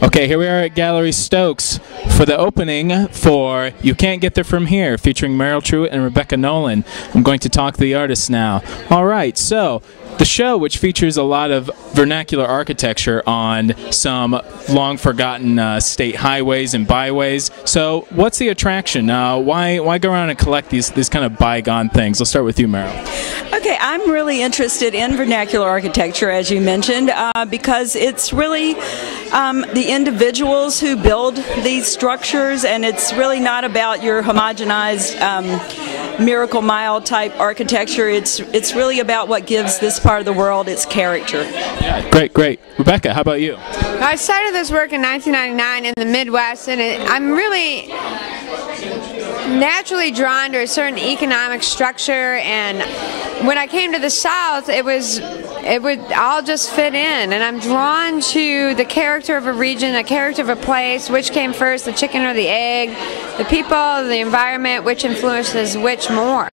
Okay, here we are at Gallery Stokes for the opening for You Can't Get There From Here, featuring Meryl Truett and Rebecca Nolan. I'm going to talk to the artists now. All right, so the show, which features a lot of vernacular architecture on some long-forgotten state highways and byways. So what's the attraction? Why go around and collect these kind of bygone things? Let's start with you, Meryl. Okay, I'm really interested in vernacular architecture, as you mentioned, because it's really the individuals who build these structures, and it's really not about your homogenized Miracle Mile type architecture. It's really about what gives this part of the world its character. Yeah, great. Rebecca, how about you? I started this work in 1999 in the Midwest, and I'm really naturally drawn to a certain economic structure, and when I came to the South, it would all just fit in, and I'm drawn to the character of a region, the character of a place, which came first, the chicken or the egg, the people, the environment, which influences which more.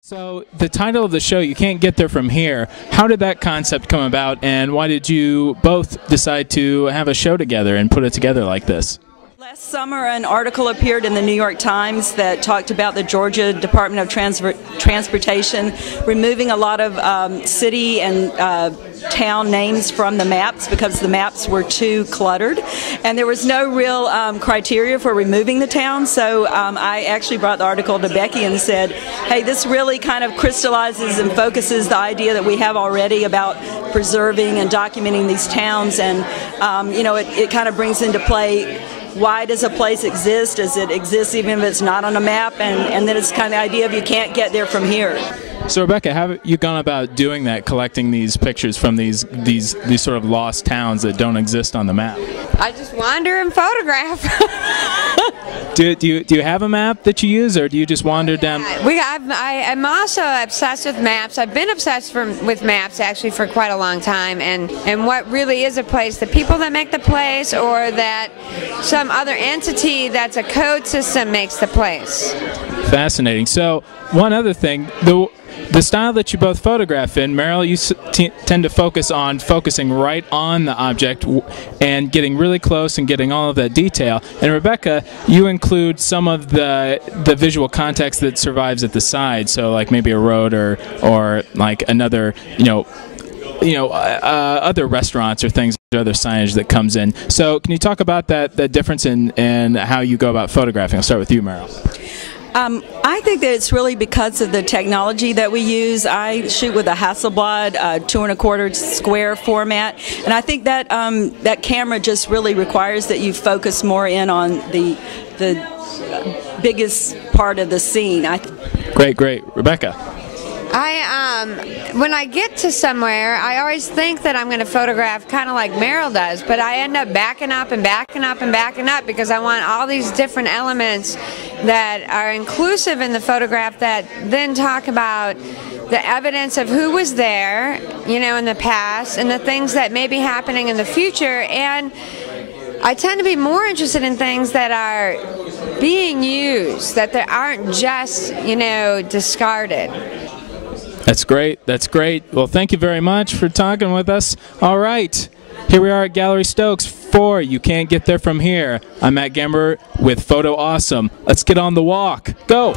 So the title of the show, You Can't Get There From Here, how did that concept come about, and why did you both decide to have a show together and put it together like this? Last summer, an article appeared in the New York Times that talked about the Georgia Department of Transportation removing a lot of city and town names from the maps because the maps were too cluttered, and there was no real criteria for removing the town. So I actually brought the article to Becky and said, hey, this really kind of crystallizes and focuses the idea that we have already about preserving and documenting these towns, and you know, it kind of brings into play, why does a place exist? Does it exist even if it's not on a map? And then it's kind of the idea of you can't get there from here. So Rebecca, how have you gone about doing that, collecting these pictures from these sort of lost towns that don't exist on the map? I just wander and photograph. Do you have a map that you use, or do you just wander down? I'm also obsessed with maps. I've been obsessed with maps actually for quite a long time, and what really is a place, the people that make the place, or that some other entity that's a code system makes the place. Fascinating. So one other thing, the style that you both photograph in, Meryl, you tend to focusing right on the object and getting really close and getting all of that detail. And Rebecca, you include some of the visual context that survives at the side, so like maybe a road or like another, other restaurants or things, or other signage that comes in. So can you talk about that difference in how you go about photographing? I'll start with you, Meryl. I think that it's really because of the technology that we use. I shoot with a Hasselblad 2¼ square format, and I think that that camera just really requires that you focus more in on the biggest part of the scene. Great. Rebecca? When I get to somewhere, I always think that I'm going to photograph kind of like Meryl does, but I end up backing up because I want all these different elements that are inclusive in the photograph that then talk about the evidence of who was there, in the past, and the things that may be happening in the future. And I tend to be more interested in things that are being used, that they aren't just, discarded. That's great. Well, thank you very much for talking with us. All right, here we are at Gallery Stokes for You Can't Get There From Here. I'm Matt Gamber with Photo Awesome. Let's get on the walk. Go!